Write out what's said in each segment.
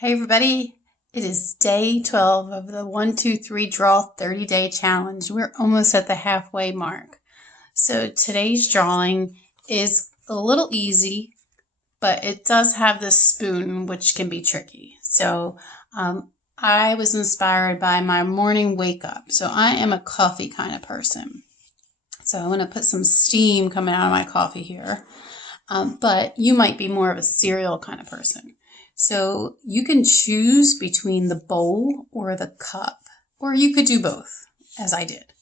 Hey everybody, it is day 12 of the 1, 2, 3 Draw 30-day challenge. We're almost at the halfway mark. So today's drawing is a little easy, but it does have this spoon, which can be tricky. So I was inspired by my morning wake up. So I am a coffee kind of person. So I'm going to put some steam coming out of my coffee here. But you might be more of a cereal kind of person. So you can choose between the bowl or the cup, or you could do both, as I did.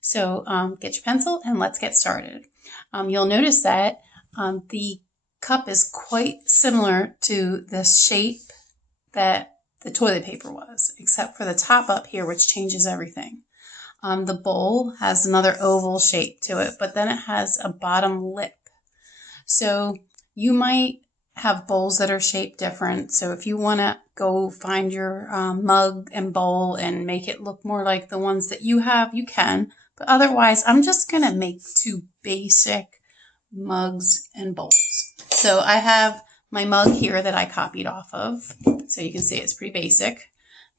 So get your pencil and let's get started. You'll notice that the cup is quite similar to the shape that the toilet paper was, except for the top up here, which changes everything. The bowl has another oval shape to it, but then it has a bottom lip. So you might have bowls that are shaped different. So if you want to go find your mug and bowl and make it look more like the ones that you have, you can. But otherwise, I'm just going to make two basic mugs and bowls. So I have my mug here that I copied off of. So you can see it's pretty basic.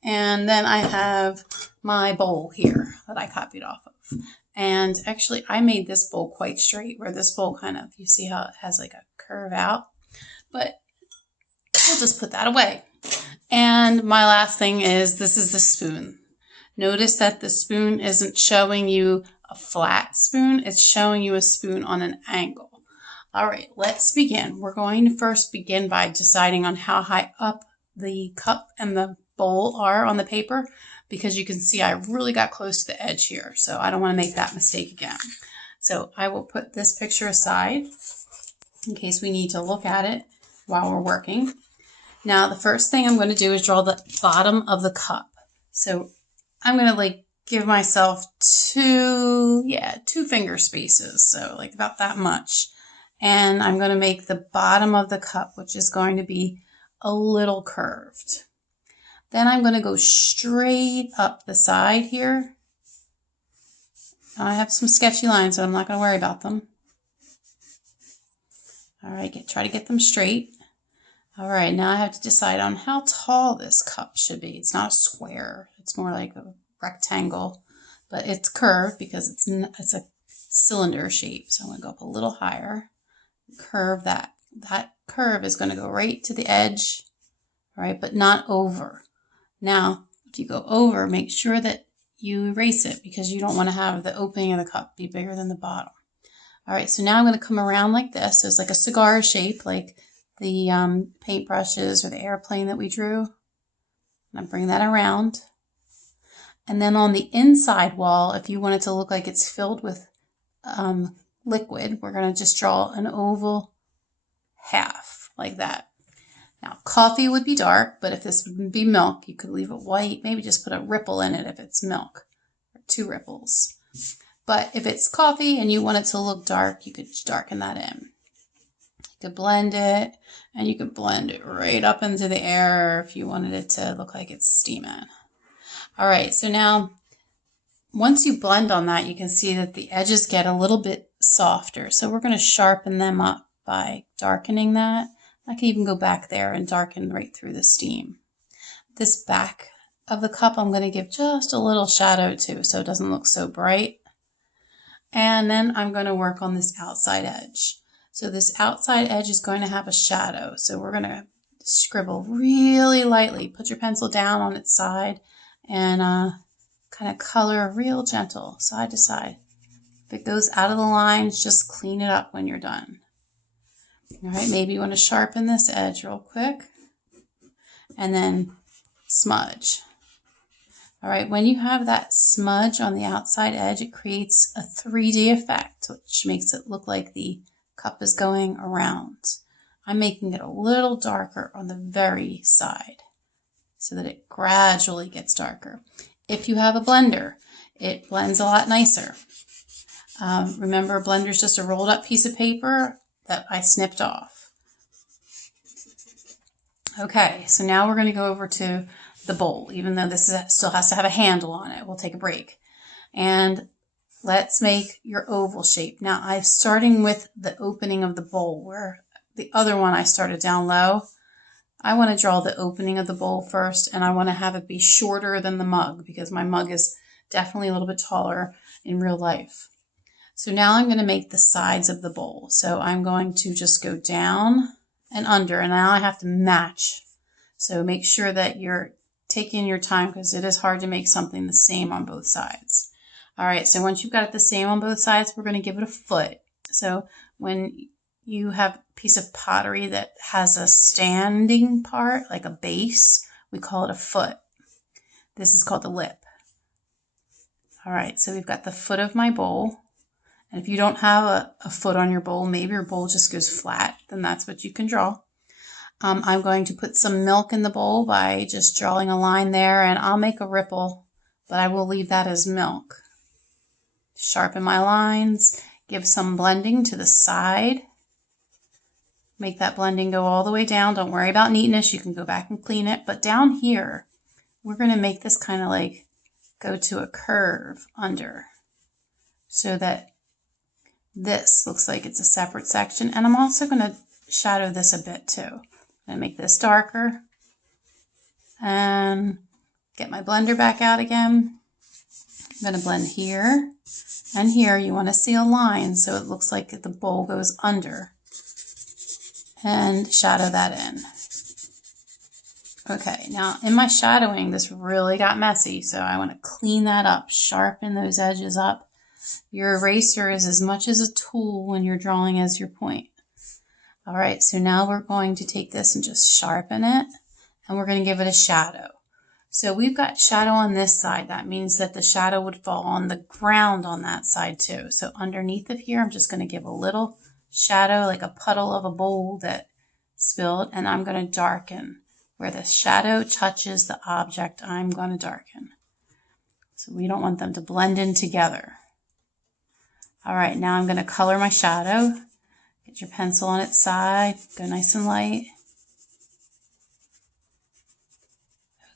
And then I have my bowl here that I copied off of. And actually, I made this bowl quite straight, where this bowl kind of, you see how it has like a curve out? But we'll just put that away. And my last thing is, this is the spoon. Notice that the spoon isn't showing you a flat spoon. It's showing you a spoon on an angle. All right, let's begin. We're going to first begin by deciding on how high up the cup and the bowl are on the paper, because you can see I really got close to the edge here, so I don't want to make that mistake again. So I will put this picture aside in case we need to look at it while we're working. Now the first thing I'm going to do is draw the bottom of the cup. So I'm going to give myself two finger spaces, so like about that much. And I'm going to make the bottom of the cup, which is going to be a little curved. Then I'm going to go straight up the side here. I have some sketchy lines, so I'm not going to worry about them. All right, try to get them straight. All right, now I have to decide on how tall this cup should be. It's not a square. It's more like a rectangle, but it's curved because it's a cylinder shape. So I'm going to go up a little higher, curve that. That curve is going to go right to the edge, all right, but not over. Now, if you go over, make sure that you erase it, because you don't want to have the opening of the cup be bigger than the bottom. All right, so now I'm going to come around like this. So it's like a cigar shape, like the paint brushes or the airplane that we drew. And I bring that around. And then on the inside wall, if you want it to look like it's filled with liquid, we're going to just draw an oval half like that. Now, coffee would be dark, but if this would be milk, you could leave it white. Maybe just put a ripple in it if it's milk, or 2 ripples. But if it's coffee and you want it to look dark, you could darken that in. You could blend it, and you could blend it right up into the air if you wanted it to look like it's steaming. All right, so now once you blend on that, you can see that the edges get a little bit softer. So we're going to sharpen them up by darkening that. I can even go back there and darken right through the steam. This back of the cup I'm going to give just a little shadow to, so it doesn't look so bright. And then I'm going to work on this outside edge. So this outside edge is going to have a shadow. So we're going to scribble really lightly. Put your pencil down on its side and kind of color real gentle, side to side. If it goes out of the lines, just clean it up when you're done. All right, maybe you want to sharpen this edge real quick and then smudge. All right, when you have that smudge on the outside edge, it creates a 3D effect, which makes it look like the cup is going around. I'm making it a little darker on the very side so that it gradually gets darker. If you have a blender, it blends a lot nicer. Remember, a blender is just a rolled up piece of paper that I snipped off. Okay, so now we're going to go over to the bowl, even though this still has to have a handle on it. We'll take a break. And let's make your oval shape. Now, I'm starting with the opening of the bowl, where the other one I started down low. I want to draw the opening of the bowl first, and I want to have it be shorter than the mug because my mug is definitely a little bit taller in real life. So now I'm going to make the sides of the bowl. So I'm going to just go down and under, and now I have to match. So make sure that you're taking your time because it is hard to make something the same on both sides. All right, so once you've got it the same on both sides, we're going to give it a foot. So when you have a piece of pottery that has a standing part, like a base, we call it a foot. This is called the lip. All right, so we've got the foot of my bowl. And if you don't have a foot on your bowl, maybe your bowl just goes flat, then that's what you can draw. I'm going to put some milk in the bowl by just drawing a line there, and I'll make a ripple, but I will leave that as milk. Sharpen my lines, give some blending to the side. Make that blending go all the way down. Don't worry about neatness. You can go back and clean it. But down here, we're going to make this kind of like go to a curve under so that this looks like it's a separate section. And I'm also going to shadow this a bit too. I'm going to make this darker and get my blender back out again. I'm going to blend here and here. You want to see a line so it looks like the bowl goes under, and shadow that in. Okay, now in my shadowing, this really got messy, so I want to clean that up, sharpen those edges up. Your eraser is as much as a tool when you're drawing as your point. All right, so now we're going to take this and just sharpen it, and we're going to give it a shadow. So we've got shadow on this side. That means that the shadow would fall on the ground on that side too. So underneath of here, I'm just going to give a little shadow, like a puddle of a bowl that spilled, and I'm going to darken. Where the shadow touches the object, I'm going to darken. So we don't want them to blend in together. All right, now I'm going to color my shadow. Get your pencil on its side, go nice and light.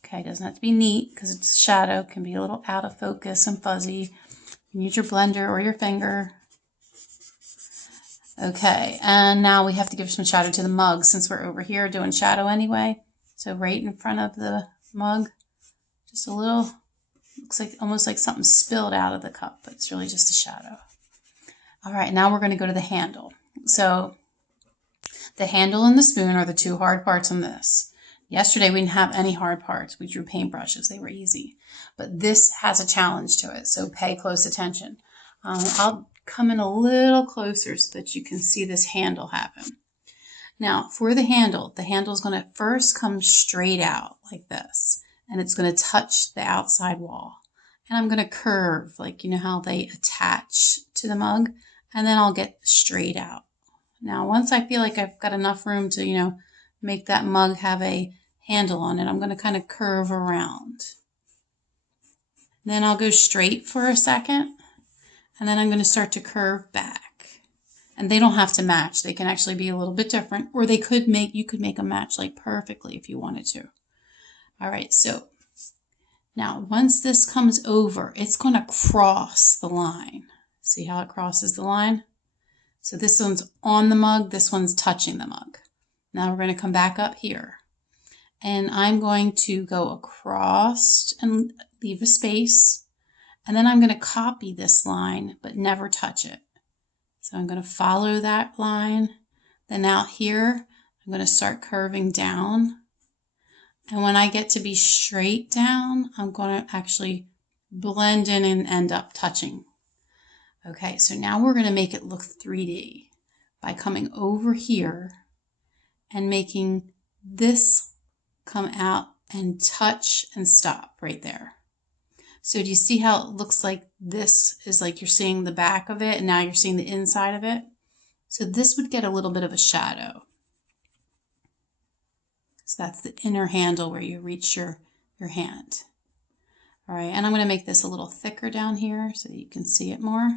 Okay, it doesn't have to be neat because it's a shadow. It can be a little out of focus and fuzzy. You can use your blender or your finger. Okay, and now we have to give some shadow to the mug since we're over here doing shadow anyway. So right in front of the mug, just a little, looks like almost like something spilled out of the cup, but it's really just a shadow. All right, now we're going to go to the handle. So the handle and the spoon are the two hard parts on this. Yesterday we didn't have any hard parts. We drew paintbrushes. They were easy. But this has a challenge to it, so pay close attention. I'll come in a little closer so that you can see this handle happen. Now, for the handle is going to first come straight out like this, and it's going to touch the outside wall. And I'm going to curve, like you know how they attach to the mug, and then I'll get straight out. Now, once I feel like I've got enough room to, make that mug have a handle on it, I'm going to kind of curve around. Then I'll go straight for a second, and then I'm going to start to curve back. And they don't have to match. They can actually be a little bit different, or you could make a match like perfectly if you wanted to. All right, so now once this comes over, it's going to cross the line. See how it crosses the line? So this one's on the mug, this one's touching the mug. Now we're going to come back up here, and I'm going to go across and leave a space, and then I'm going to copy this line but never touch it. So I'm going to follow that line. Then out here, I'm going to start curving down. And when I get to be straight down, I'm going to actually blend in and end up touching. Okay, so now we're going to make it look 3D by coming over here and making this come out and touch and stop right there. So do you see how it looks like this is like you're seeing the back of it and now you're seeing the inside of it? So this would get a little bit of a shadow. So that's the inner handle where you reach your hand. All right, and I'm going to make this a little thicker down here so that you can see it more.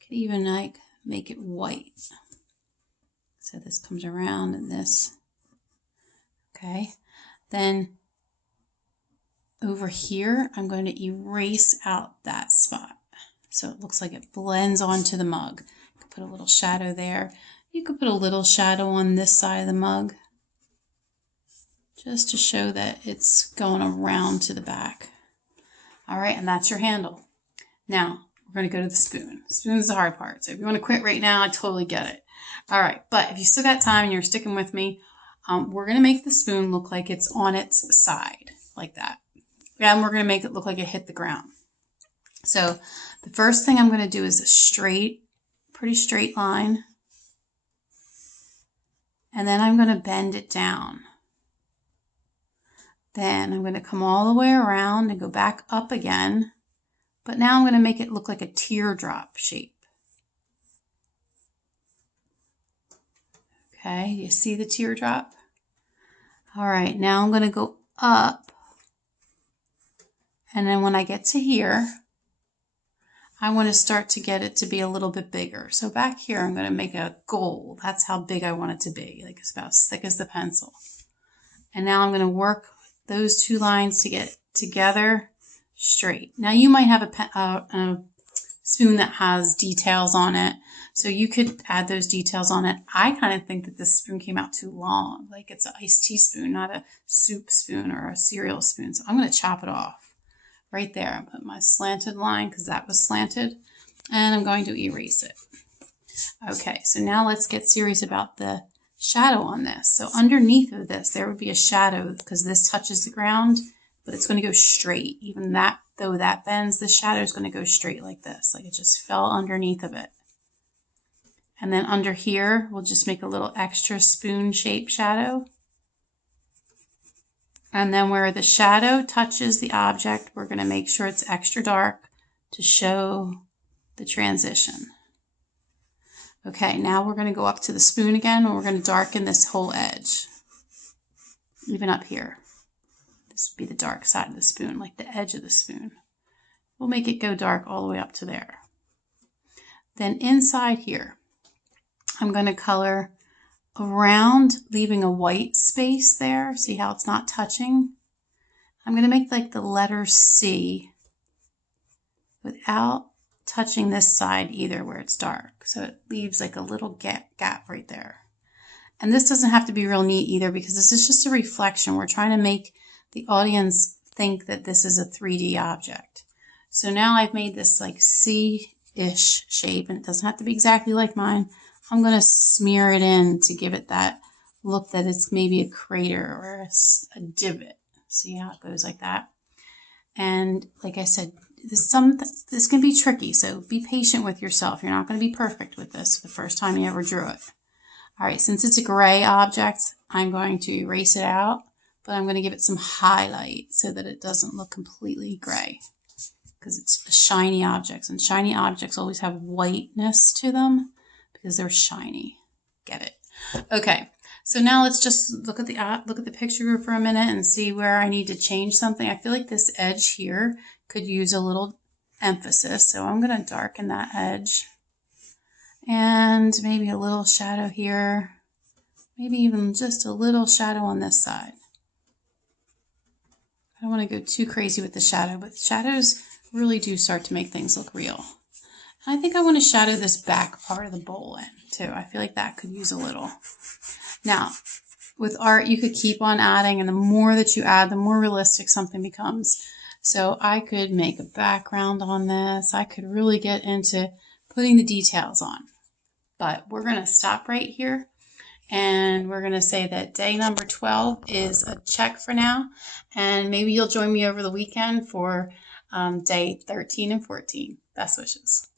Could even like make it white. So this comes around and this. Okay, then over here, I'm going to erase out that spot. So it looks like it blends onto the mug. You could put a little shadow there. You could put a little shadow on this side of the mug. just to show that it's going around to the back. All right, and that's your handle. Now, we're going to go to the spoon. Spoon is the hard part. So if you want to quit right now, I totally get it. All right, but if you still got time and you're sticking with me, we're going to make the spoon look like it's on its side, like that. And we're going to make it look like it hit the ground. So the first thing I'm going to do is a pretty straight line. And then I'm going to bend it down. Then I'm going to come all the way around and go back up again. But now I'm going to make it look like a teardrop shape. Okay, you see the teardrop? All right, now I'm going to go up. And then when I get to here, I want to start to get it to be a little bit bigger. So back here, I'm going to make a goal. That's how big I want it to be. Like it's about as thick as the pencil. And now I'm going to work those two lines to get together straight. Now you might have a spoon that has details on it. So you could add those details on it. I kind of think that this spoon came out too long. Like it's an iced tea spoon, not a soup spoon or a cereal spoon. So I'm going to chop it off. Right there, I put my slanted line because that was slanted, and I'm going to erase it. Okay, so now let's get serious about the shadow on this. So underneath of this, there would be a shadow because this touches the ground, but it's going to go straight. Even that, though that bends, the shadow is going to go straight like this, like it just fell underneath of it. And then under here, we'll just make a little extra spoon-shaped shadow. And then where the shadow touches the object, we're going to make sure it's extra dark to show the transition. Okay, now we're going to go up to the spoon again, and we're going to darken this whole edge. Even up here. This would be the dark side of the spoon, like the edge of the spoon. We'll make it go dark all the way up to there. Then inside here, I'm going to color around, leaving a white space there. See how it's not touching? I'm going to make like the letter C without touching this side either where it's dark. So it leaves like a little gap right there. And this doesn't have to be real neat either because this is just a reflection. We're trying to make the audience think that this is a 3D object. So now I've made this like C-ish shape, and it doesn't have to be exactly like mine. I'm going to smear it in to give it that look that it's maybe a crater or a divot. See how it goes like that? And like I said, this can be tricky, so be patient with yourself. You're not going to be perfect with this the first time you ever drew it. All right, since it's a gray object, I'm going to erase it out, but I'm going to give it some highlight so that it doesn't look completely gray because it's a shiny object, and shiny objects always have whiteness to them because they're shiny. Get it? Okay, so now let's just look at the picture group for a minute and see where I need to change something. I feel like this edge here could use a little emphasis, so I'm going to darken that edge. And maybe a little shadow here. Maybe even just a little shadow on this side. I don't want to go too crazy with the shadow, but shadows really do start to make things look real. And I think I want to shadow this back part of the bowl in too. I feel like that could use a little. Now, with art, you could keep on adding, and the more that you add, the more realistic something becomes. So I could make a background on this. I could really get into putting the details on. But we're going to stop right here, and we're going to say that day number 12 is a check for now, and maybe you'll join me over the weekend for day 13 and 14. Best wishes.